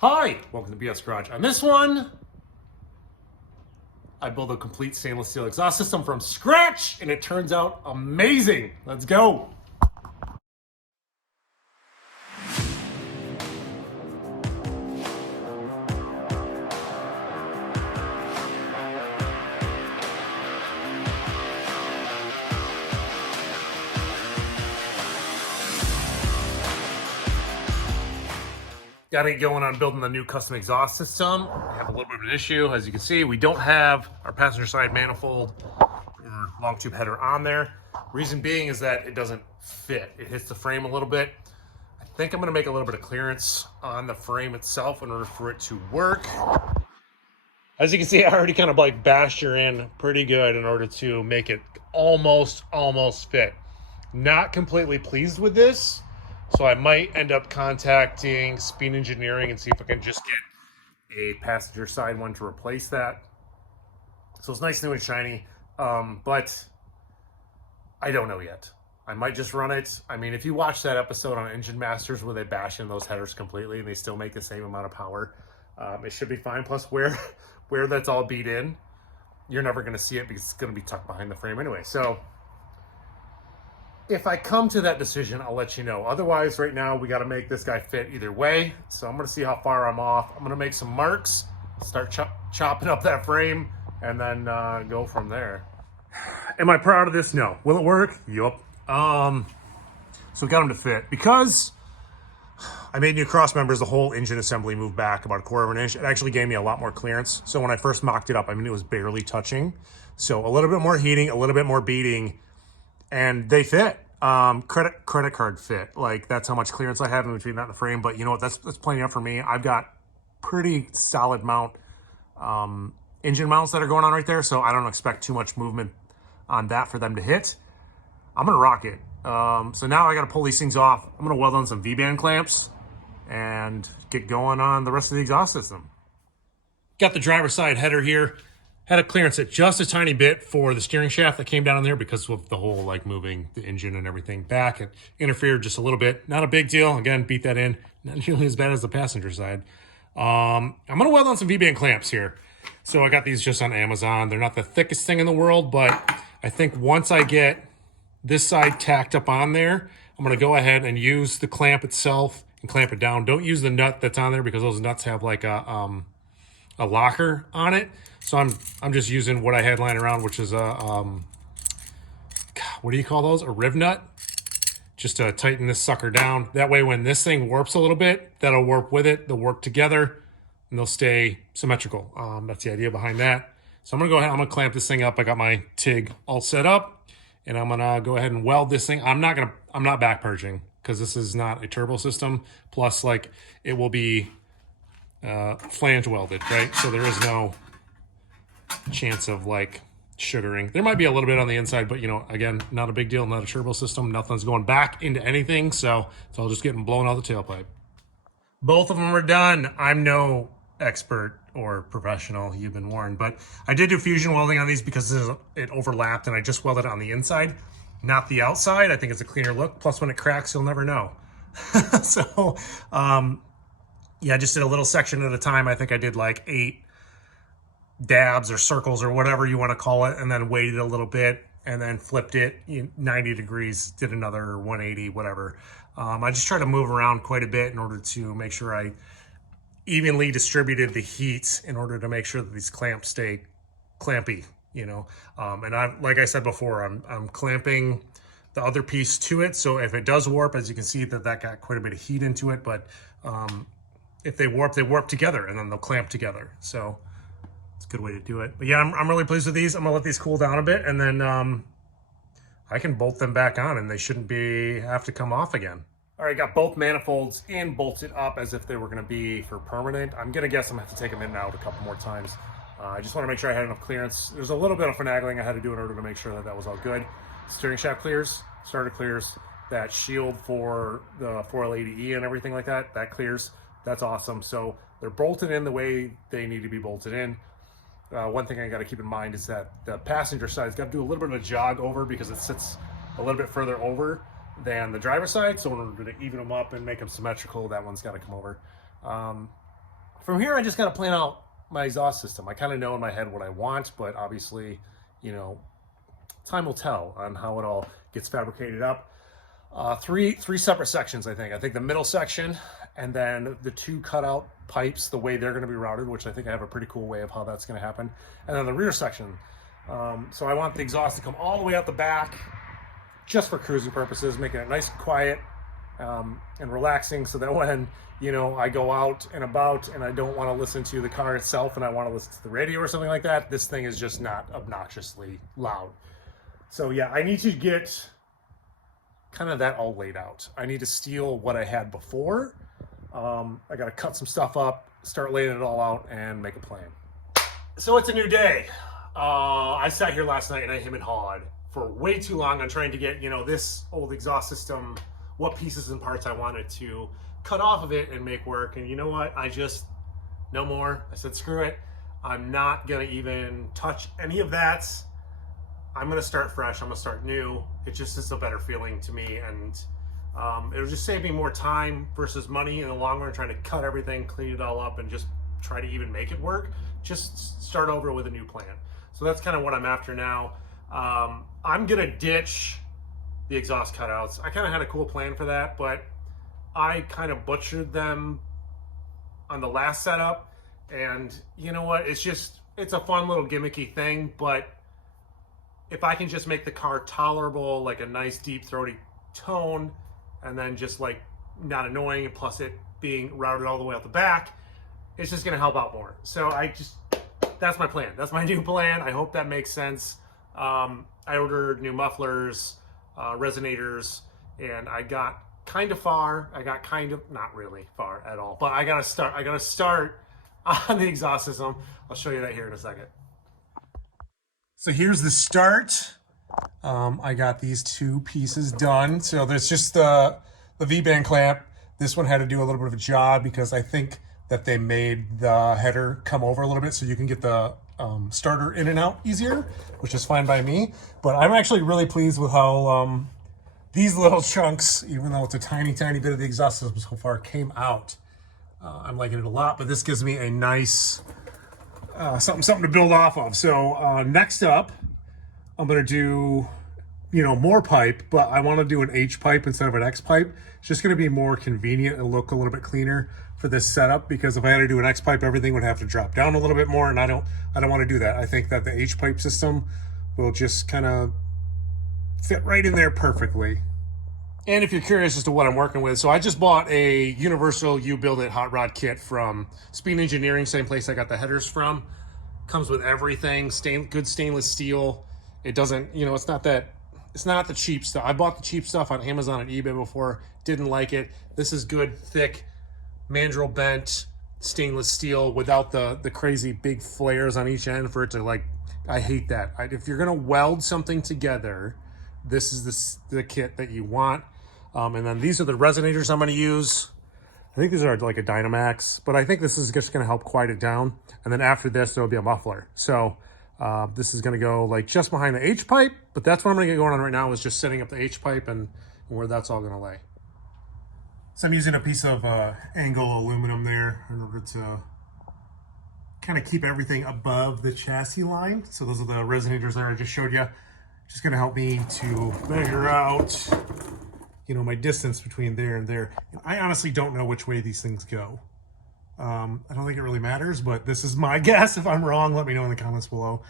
Hi, welcome to BS Garage. On this one, I built a complete stainless steel exhaust system from scratch, and it turns out amazing. Let's go. Got to get going on building the new custom exhaust system. I have a little bit of an issue. As you can see, we don't have our passenger side manifold or long tube header on there. Reason being is that it doesn't fit. It hits the frame a little bit. I think I'm gonna make a little bit of clearance on the frame itself in order for it to work. As you can see, I already kind of like bashed her in pretty good in order to make it almost fit. Not completely pleased with this. So I might end up contacting Speed Engineering and see if I can just get a passenger side one to replace that. So it's nice, new and shiny, but I don't know yet. I might just run it. I mean, if you watch that episode on Engine Masters where they bash in those headers completely and they still make the same amount of power, it should be fine. Plus where that's all beat in, you're never gonna see it because it's gonna be tucked behind the frame anyway. So if I come to that decision, I'll let you know. Otherwise, right now, we got to make this guy fit either way. So I'm going to see how far I'm off. I'm going to make some marks, start chopping up that frame, and then go from there. Am I proud of this? No. Will it work? Yup. So we got them to fit. Because I made new cross members, the whole engine assembly moved back about 1/4 inch. It actually gave me a lot more clearance. So when I first mocked it up, I mean, it was barely touching. So a little bit more heating, a little bit more beating, and they fit. Credit card fit. Like, that's how much clearance I have in between that and the frame. But you know what? That's plenty up for me. I've got pretty solid mount engine mounts that are going on right there, so I don't expect too much movement on that for them to hit. I'm gonna rock it. So now I got to pull these things off. I'm gonna weld on some V-band clamps and get going on the rest of the exhaust system. Got the driver's side header here. Had to clearance it just a tiny bit for the steering shaft that came down in there because of the whole like moving the engine and everything back. It interfered just a little bit. Not a big deal. Again, beat that in. Not nearly as bad as the passenger side. I'm going to weld on some V-band clamps here. So I got these just on Amazon. They're not the thickest thing in the world, but I think once I get this side tacked up on there, I'm going to go ahead and use the clamp itself and clamp it down. Don't use the nut that's on there because those nuts have like a locker on it. So I'm just using what I had lying around, which is a, what do you call those? A riv nut, just to tighten this sucker down. That way when this thing warps a little bit, that'll warp with it. They'll work together and they'll stay symmetrical. That's the idea behind that. So I'm gonna go ahead, I'm gonna clamp this thing up. I got my TIG all set up and I'm gonna go ahead and weld this thing. I'm not back purging because this is not a turbo system. Plus, like, it will be flange welded, right? So there is no chance of like sugaring. There might be a little bit on the inside, but you know, again, not a big deal, not a turbo system. Nothing's going back into anything, so it's all just getting blown out the tailpipe. Both of them are done. I'm no expert or professional, you've been warned, but I did do fusion welding on these because it overlapped and I just welded it on the inside, not the outside. I think it's a cleaner look. Plus when it cracks, you'll never know. So yeah, I just did a little section at a time. I think I did like 8 dabs or circles or whatever you want to call it, and then waited a little bit and then flipped it 90 degrees, did another 180, whatever. I just try to move around quite a bit in order to make sure I evenly distributed the heat in order to make sure that these clamps stay clampy, you know. And like I said before, I'm clamping the other piece to it, so if it does warp, as you can see, that got quite a bit of heat into it, but if they warp together and then they'll clamp together. So it's a good way to do it. But yeah, I'm really pleased with these. I'm gonna let these cool down a bit and then I can bolt them back on and they shouldn't have to come off again. All right, got both manifolds in, bolted up as if they were gonna be for permanent. I'm gonna guess I'm gonna have to take them in and out a couple more times. I just wanna make sure I had enough clearance. There's a little bit of finagling I had to do in order to make sure that was all good. Steering shaft clears, starter clears, that shield for the 4L80E and everything like that, that clears. That's awesome. So they're bolted in the way they need to be bolted in. One thing I got to keep in mind is that the passenger side's got to do a little bit of a jog over because it sits a little bit further over than the driver's side. So in order to even them up and make them symmetrical, that one's got to come over. from here, I just got to plan out my exhaust system. I kind of know in my head what I want, but obviously, you know, time will tell on how it all gets fabricated up. Three separate sections, I think. I think the middle section, and then the 2 cutout pipes, the way they're going to be routed, which I think I have a pretty cool way of how that's going to happen. And then the rear section. So I want the exhaust to come all the way out the back, just for cruising purposes, making it nice and quiet and relaxing, so that when, you know, I go out and about and I don't want to listen to the car itself and I want to listen to the radio or something like that, this thing is just not obnoxiously loud. So yeah, I need to get kind of that all laid out. I need to steal what I had before. I got to cut some stuff up, start laying it all out, and make a plan. So it's a new day. I sat here last night and I him and hawed for way too long on trying to get, you know, this old exhaust system, what pieces and parts I wanted to cut off of it and make work. And you know what? No more. I said, screw it. I'm not going to even touch any of that. I'm going to start fresh. I'm going to start new. It just is a better feeling to me. And it'll just save me more time versus money in the long run, trying to cut everything, clean it all up, and just try to even make it work. Just start over with a new plan. So that's kind of what I'm after now. I'm going to ditch the exhaust cutouts. I kind of had a cool plan for that, but I kind of butchered them on the last setup. And you know what? It's a fun little gimmicky thing, but if I can just make the car tolerable, like a nice deep throaty tone, and then just like not annoying, and plus it being routed all the way out the back, it's just going to help out more. So that's my plan. That's my new plan. I hope that makes sense. I ordered new mufflers, resonators, and I got kind of far. I got kind of, not really far at all, but I got to start on the exhaust system. I'll show you that here in a second. So here's the start. I got these 2 pieces done. So there's just the V-band clamp. This one had to do a little bit of a job because I think that they made the header come over a little bit so you can get the starter in and out easier, which is fine by me. But I'm actually really pleased with how these little chunks, even though it's a tiny, tiny bit of the exhaust system so far, came out. I'm liking it a lot, but this gives me a nice something to build off of. So next up, I'm going to do, you know, more pipe, but I want to do an H pipe instead of an X pipe. It's just going to be more convenient and look a little bit cleaner for this setup, because if I had to do an X pipe, everything would have to drop down a little bit more, and I don't want to do that. I think that the H pipe system will just kind of fit right in there perfectly. And if you're curious as to what I'm working with, so I just bought a universal U-Build-It hot rod kit from Speed Engineering, same place I got the headers from. Comes with everything, good stainless steel. It doesn't, you know, it's not the cheap stuff. I bought the cheap stuff on Amazon and eBay before, didn't like it. This is good, thick, mandrel bent stainless steel without the crazy big flares on each end for it to, like, I hate that. If you're gonna weld something together, this is the kit that you want. And then these are the resonators I'm going to use. I think these are like a Dynamax, but I think this is just going to help quiet it down. And then after this, there'll be a muffler. So this is going to go like just behind the H pipe, but that's what I'm going to get going on right now, is just setting up the H pipe and where that's all going to lay. So I'm using a piece of angle aluminum there in order to kind of keep everything above the chassis line. So those are the resonators there I just showed you. Just going to help me to measure out, you know, my distance between there and there. And I honestly don't know which way these things go. I don't think it really matters, but this is my guess. If I'm wrong, let me know in the comments below.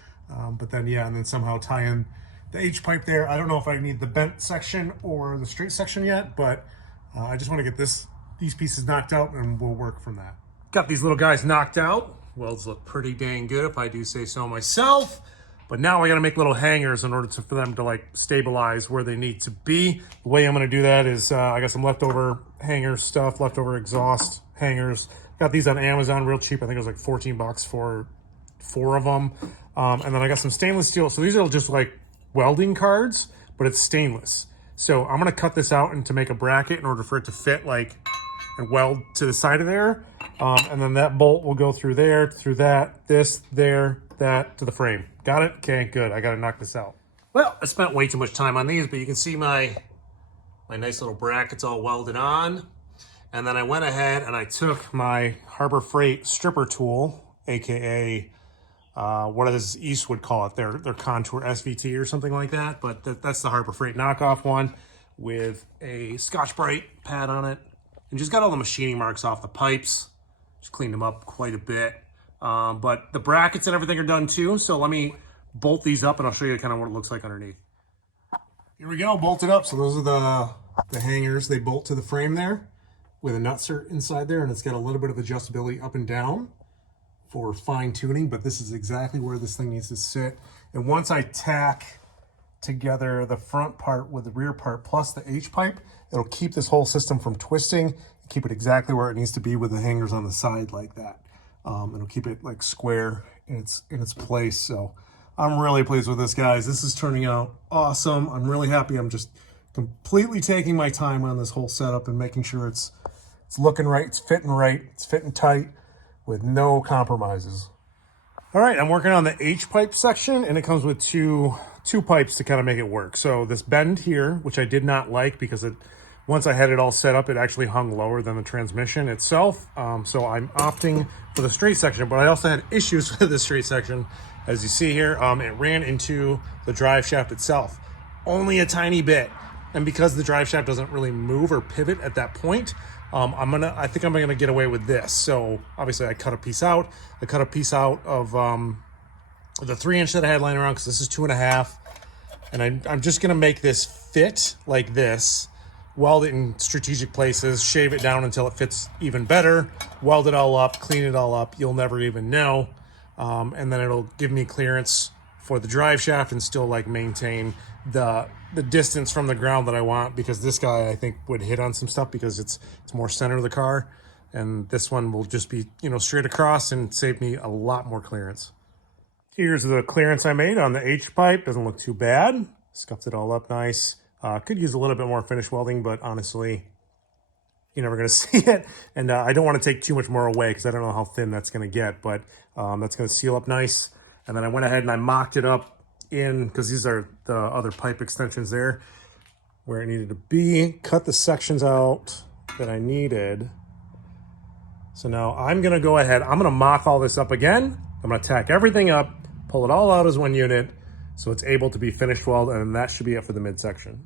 But then, yeah, and then somehow tie in the H pipe there. I don't know if I need the bent section or the straight section yet, but I just want to get these pieces knocked out, and we'll work from that. Got these little guys knocked out. Welds look pretty dang good, if I do say so myself. But now I got to make little hangers in order for them to like stabilize where they need to be. The way I'm going to do that is I got some leftover hanger stuff, leftover exhaust hangers. Got these on Amazon real cheap. I think it was like 14 bucks for 4 of them. And then I got some stainless steel. So these are just like welding cards, but it's stainless. So I'm going to cut this out and to make a bracket in order for it to fit like and weld to the side of there. And then that bolt will go through there, through that, this, there, that, to the frame. Got it? Okay, good. I got to knock this out. Well, I spent way too much time on these, but you can see my nice little brackets all welded on. And then I went ahead and I took my Harbor Freight stripper tool, aka what does East would call it, their Contour SVT or something like that, but that's the Harbor Freight knockoff one with a Scotch-Brite pad on it, and just got all the machining marks off the pipes. Just cleaned them up quite a bit, but the brackets and everything are done too. So let me bolt these up and I'll show you kind of what it looks like underneath. Here we go, bolted up. So those are the hangers. They bolt to the frame there with a nutsert inside there, and it's got a little bit of adjustability up and down for fine tuning, but this is exactly where this thing needs to sit. And once I tack together the front part with the rear part plus the H-pipe, it'll keep this whole system from twisting, keep it exactly where it needs to be with the hangers on the side like that. It'll keep it like square in its place. So I'm really pleased with this, guys. This is turning out awesome. I'm really happy. I'm just completely taking my time on this whole setup and making sure it's looking right, it's fitting tight with no compromises. All right, I'm working on the H-pipe section, and it comes with two pipes to kind of make it work. So this bend here, which I did not like because once I had it all set up, it actually hung lower than the transmission itself. So I'm opting for the straight section, but I also had issues with the straight section. As you see here, it ran into the drive shaft itself, only a tiny bit. And because the drive shaft doesn't really move or pivot at that point, I think I'm gonna get away with this. So obviously I cut a piece out. I cut a piece out of the 3-inch that I had lying around, because this is 2.5. And I'm just gonna make this fit like this, weld it in strategic places, shave it down until it fits even better, weld it all up, clean it all up. You'll never even know. And then it'll give me clearance for the drive shaft and still like maintain the distance from the ground that I want, because this guy I think would hit on some stuff because it's more center of the car, and this one will just be, you know, straight across and save me a lot more clearance. Here's the clearance I made on the H-pipe. Doesn't look too bad. Scuffed it all up nice. Could use a little bit more finish welding, but honestly, you're never going to see it. And I don't want to take too much more away because I don't know how thin that's going to get, but that's going to seal up nice. And then I went ahead and I mocked it up in, because these are the other pipe extensions there, where it needed to be. Cut the sections out that I needed. So now I'm going to go ahead. I'm going to mock all this up again. I'm going to tack everything up, pull it all out as one unit, so it's able to be finished weld, and that should be it for the midsection.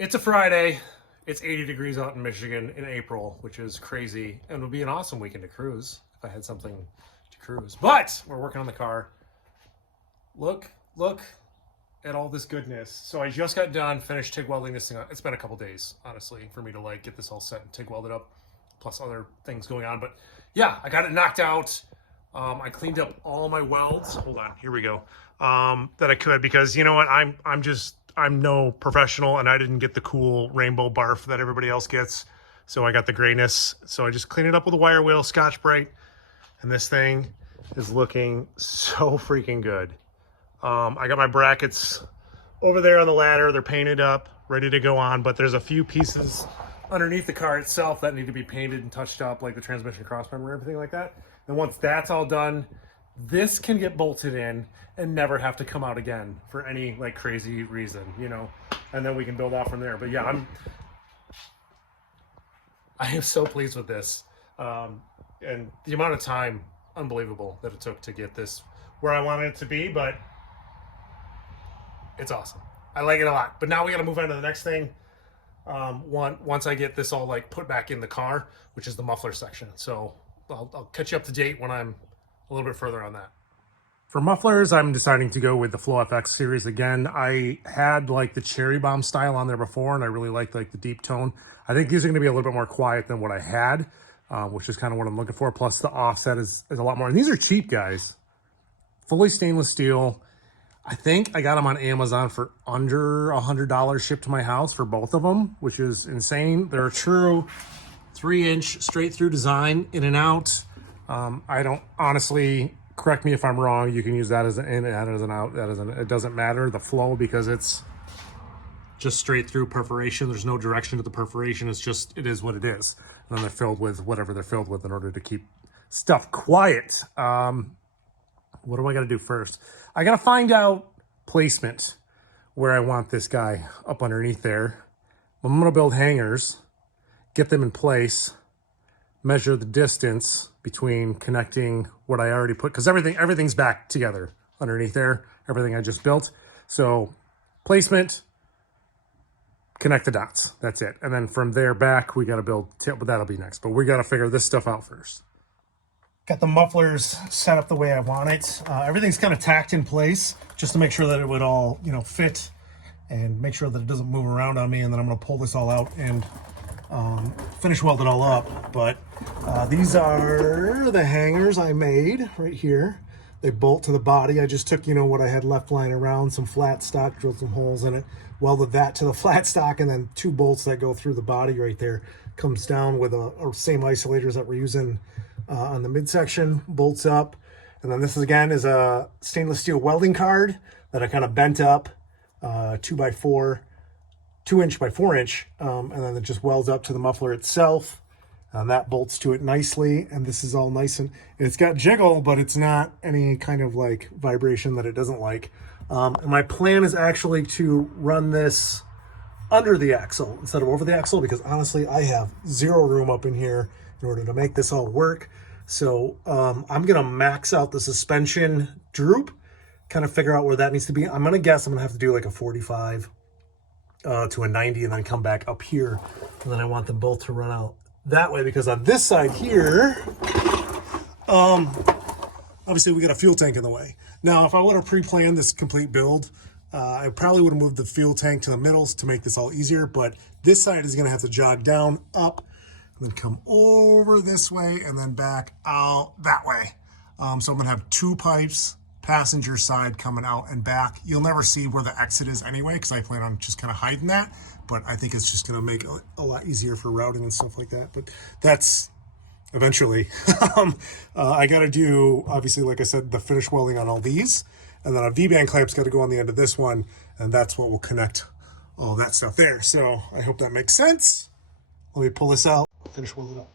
It's a Friday. It's 80 degrees out in Michigan in April, which is crazy, and it would be an awesome weekend to cruise if I had something to cruise. But we're working on the car. Look at all this goodness. So I just got done, finished TIG welding this thing up. It's been a couple days, honestly, for me to like get this all set and TIG welded up, plus other things going on. But yeah, I got it knocked out. I cleaned up all my welds. Hold on, here we go. That I could, because you know what, I'm no professional, and I didn't get the cool rainbow barf that everybody else gets. So I got the grayness. So I just cleaned it up with a wire wheel, Scotch-Brite, and this thing is looking so freaking good. I got my brackets over there on the ladder. They're painted up, ready to go on, but there's a few pieces underneath the car itself that need to be painted and touched up, like the transmission crossmember and everything like that. And once that's all done, this can get bolted in and never have to come out again for any like crazy reason, you know, and then we can build off from there. But yeah, I am so pleased with this. And the amount of time, unbelievable, that it took to get this where I wanted it to be, but it's awesome. I like it a lot. But now we got to move on to the next thing. Once I get this all like put back in the car, which is the muffler section. So I'll catch you up to date when I'm a little bit further on that. For mufflers, I'm deciding to go with the Flow FX series again. I had like the Cherry Bomb style on there before, and I really liked like the deep tone. I think these are going to be a little bit more quiet than what I had, which is kind of what I'm looking for. Plus the offset is a lot more. And these are cheap, guys. Fully stainless steel. I think I got them on Amazon for under $100 shipped to my house for both of them, which is insane. They're a true 3-inch straight through design, in and out. I don't, honestly, correct me if I'm wrong, you can use that as an in, that as an out, it doesn't matter, the flow, because it's just straight through perforation. There's no direction to the perforation. It's just, it is what it is. And then they're filled with whatever they're filled with in order to keep stuff quiet. What do I got to do first? I got to find out placement where I want this guy up underneath there. I'm going to build hangers, get them in place, measure the distance between connecting what I already put, because everything's back together underneath there, everything I just built. So placement, connect the dots, that's it. And then from there back, we got to build tip, but that'll be next. But we got to figure this stuff out first. Got the mufflers set up the way I want it. Everything's kind of tacked in place just to make sure that it would all, you know, fit and make sure that it doesn't move around on me. And then I'm going to pull this all out and finish weld it all up. But these are the hangers I made right here. They bolt to the body. I just took, you know, what I had left lying around, some flat stock, drilled some holes in it, welded that to the flat stock, and then 2 bolts that go through the body right there. Comes down with a same isolators that we're using on the midsection, bolts up. And then this again is a stainless steel welding card that I kind of bent up, 2x4, 2" by 4", and then it just welds up to the muffler itself. And that bolts to it nicely, and this is all nice, and it's got jiggle, but it's not any kind of like vibration that it doesn't like. And my plan is actually to run this under the axle instead of over the axle, because honestly I have 0 room up in here in order to make this all work. So I'm gonna max out the suspension droop, kind of figure out where that needs to be. I'm gonna guess I'm gonna have to do like a 45 to a 90 and then come back up here, and then I want them both to run out that way, because on this side here, obviously we got a fuel tank in the way. Now, if I would have pre-planned this complete build, I probably would have moved the fuel tank to the middle to make this all easier, but this side is gonna have to jog down, up, and then come over this way, and then back out that way. So I'm gonna have 2 pipes, passenger side coming out and back. You'll never see where the exit is anyway, because I plan on just kind of hiding that, but I think it's just gonna make a lot easier for routing and stuff like that. But that's eventually. I gotta do, obviously, like I said, the finish welding on all these, and then a V-band clamp's gotta go on the end of this one, and that's what will connect all that stuff there. So I hope that makes sense. Let me pull this out, finish welding up.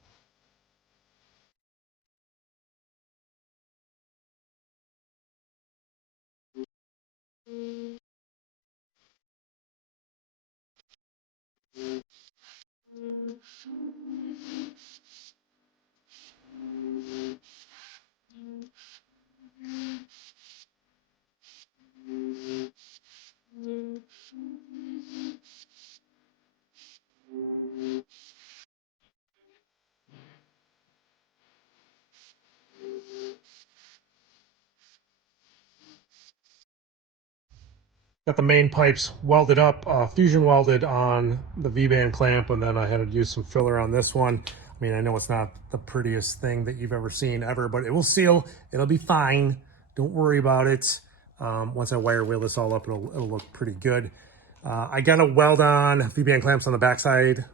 Got the main pipes welded up, fusion welded on the V-band clamp, and then I had to use some filler on this one. I mean, I know it's not the prettiest thing that you've ever seen ever, but it will seal. It'll be fine. Don't worry about it. Once I wire wheel this all up, it'll look pretty good. I got to weld on V-band clamps on the backside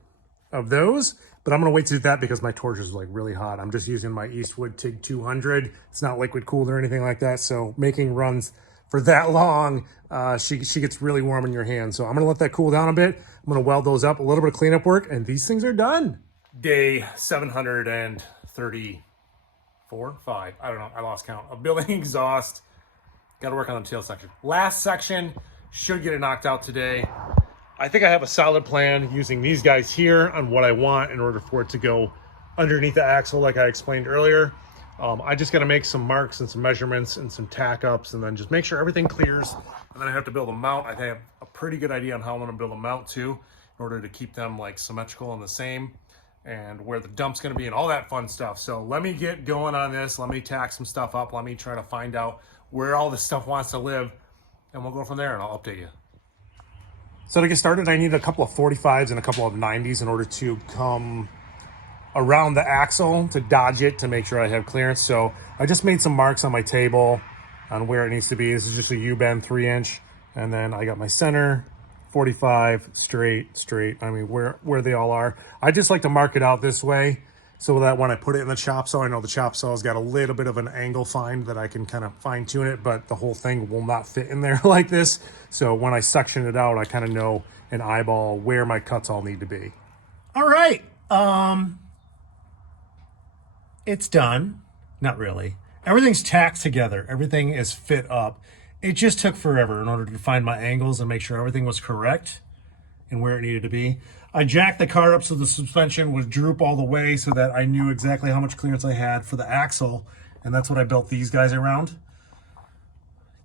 of those, but I'm going to wait to do that because my torch is like really hot. I'm just using my Eastwood TIG 200. It's not liquid cooled or anything like that, so making runs for that long, she gets really warm in your hand. So I'm gonna let that cool down a bit. I'm gonna weld those up, a little bit of cleanup work, and these things are done. Day 734, 5, I don't know, I lost count, of building exhaust. Gotta work on the tail section. Last section, should get it knocked out today. I think I have a solid plan using these guys here on what I want in order for it to go underneath the axle like I explained earlier. I just got to make some marks and some measurements and some tack ups, and then just make sure everything clears. And then I have to build a mount. I think I have a pretty good idea on how I'm going to build a mount too, in order to keep them like symmetrical and the same, and where the dump's going to be and all that fun stuff. So let me get going on this. Let me tack some stuff up. Let me try to find out where all this stuff wants to live, and we'll go from there, and I'll update you. So to get started, I need a couple of 45s and a couple of 90s in order to come around the axle to dodge it, to make sure I have clearance. So I just made some marks on my table on where it needs to be. This is just a U-bend 3-inch, and then I got my center 45 straight. I mean, where they all are. I just like to mark it out this way so that when I put it in the chop saw, I know the chop saw's got a little bit of an angle find that I can kind of fine tune it, but the whole thing will not fit in there like this. So when I section it out, I kind of know and eyeball where my cuts all need to be. All right. It's done. Not really. Everything's tacked together. Everything is fit up. It just took forever in order to find my angles and make sure everything was correct. and where it needed to be. I jacked the car up so the suspension would droop all the way so that I knew exactly how much clearance I had for the axle, and that's what I built these guys around.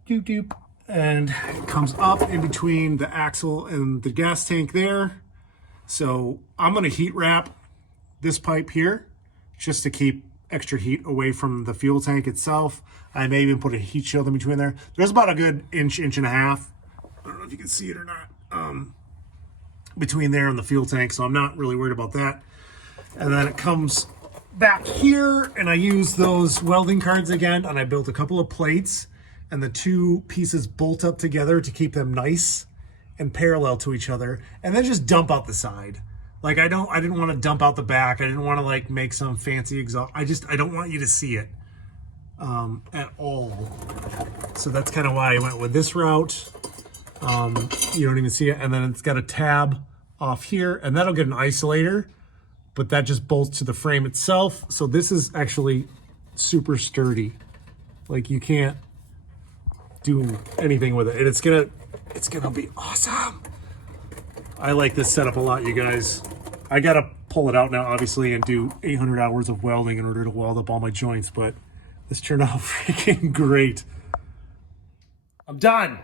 Doop doop. And it comes up in between the axle and the gas tank there. So I'm going to heat wrap this pipe here just to keep extra heat away from the fuel tank itself. I may even put a heat shield in between there. There's about a good inch and a half. I don't know if you can see it or not. Between there and the fuel tank, so I'm not really worried about that. And then it comes back here, and I use those welding cards again, and I built a couple of plates, and the two pieces bolt up together to keep them nice and parallel to each other, and then just dump out the side. Like I didn't want to dump out the back. I didn't want to like make some fancy exhaust. I don't want you to see it at all. So that's kind of why I went with this route. You don't even see it, and then it's got a tab off here, and that'll get an isolator, but that just bolts to the frame itself. So this is actually super sturdy. Like you can't do anything with it, and it's gonna be awesome. I like this setup a lot, you guys. I gotta pull it out now, obviously, and do 800 hours of welding in order to weld up all my joints, but this turned out freaking great. I'm done.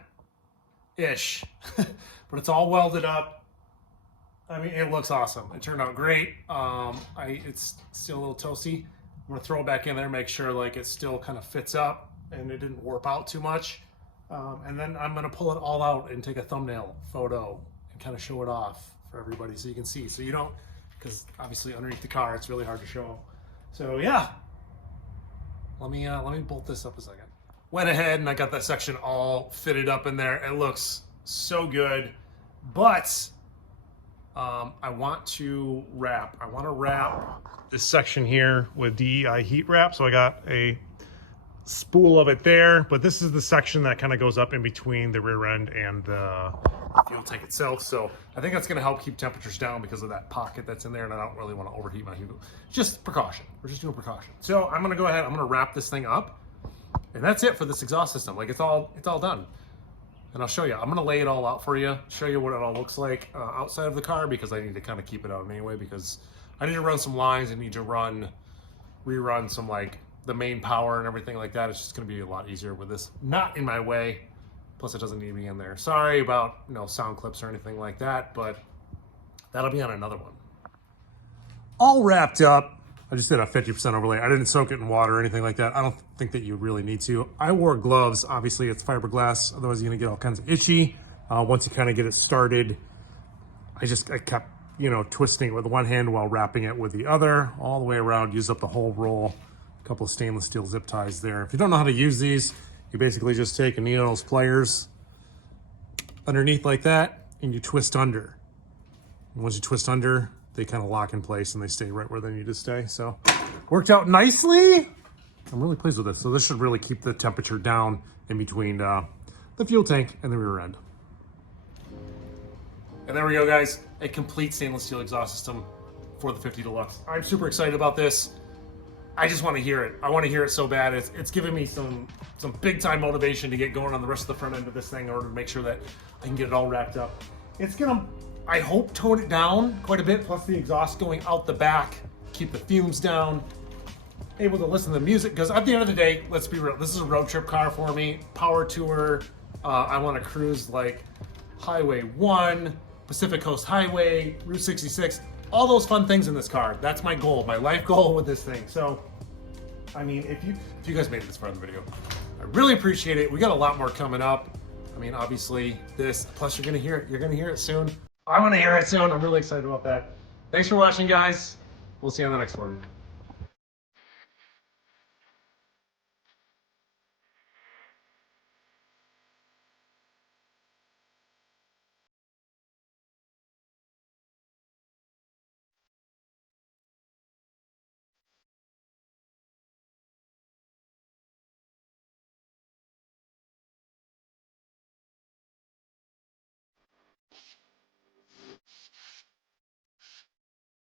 Ish. But it's all welded up. I mean, it looks awesome. It turned out great. It's still a little toasty. I'm gonna throw it back in there, make sure like it still kind of fits up and it didn't warp out too much. And then I'm gonna pull it all out and take a thumbnail photo and kind of show it off for everybody so you can see. So you don't, because obviously underneath the car it's really hard to show. So yeah, let me bolt this up a second. Went ahead and I got that section all fitted up in there. It looks so good, but I want to wrap. I want to wrap this section here with DEI heat wrap. So I got a spool of it there, but this is the section that kind of goes up in between the rear end and the fuel tank itself. So I think that's going to help keep temperatures down because of that pocket that's in there, and I don't really want to overheat my heat. Just precaution. We're just doing precaution. So I'm going to go ahead. I'm going to wrap this thing up. And that's it for this exhaust system. Like it's all done. And I'll show you. I'm gonna lay it all out for you, show you what it all looks like outside of the car, because I need to kind of keep it out anyway, because I need to run some lines. I need to rerun some like the main power and everything like that. It's just gonna be a lot easier with this not in my way. Plus it doesn't need to be in there. Sorry about sound clips or anything like that, but that'll be on another one. All wrapped up. I just did a 50% overlay. I didn't soak it in water or anything like that. I don't think that you really need to. I wore gloves. Obviously, it's fiberglass. Otherwise, you're going to get all kinds of itchy. Once you kind of get it started, I kept, twisting it with one hand while wrapping it with the other, all the way around, use up the whole roll. A couple of stainless steel zip ties there. If you don't know how to use these, you basically just take a needle and those pliers underneath like that, and you twist under. And once you twist under, they kind of lock in place and they stay right where they need to stay. So worked out nicely. I'm really pleased with this. So this should really keep the temperature down in between the fuel tank and the rear end. And there we go, guys. A complete stainless steel exhaust system for the 50 Deluxe. I'm super excited about this. I just want to hear it. I want to hear it so bad. It's giving me some big time motivation to get going on the rest of the front end of this thing in order to make sure that I can get it all wrapped up. It's gonna, I hope, tone it down quite a bit, plus the exhaust going out the back, keep the fumes down, able to listen to the music, because at the end of the day, let's be real, this is a road trip car for me, power tour. I want to cruise like Highway 1, Pacific Coast Highway, Route 66, all those fun things in this car. That's my goal, my life goal with this thing. So, I mean, if you guys made it this far in the video, I really appreciate it. We got a lot more coming up. I mean, obviously this, plus you're gonna hear it. You're gonna hear it soon. I'm gonna hear it soon. I'm really excited about that. Thanks for watching, guys. We'll see you on the next one.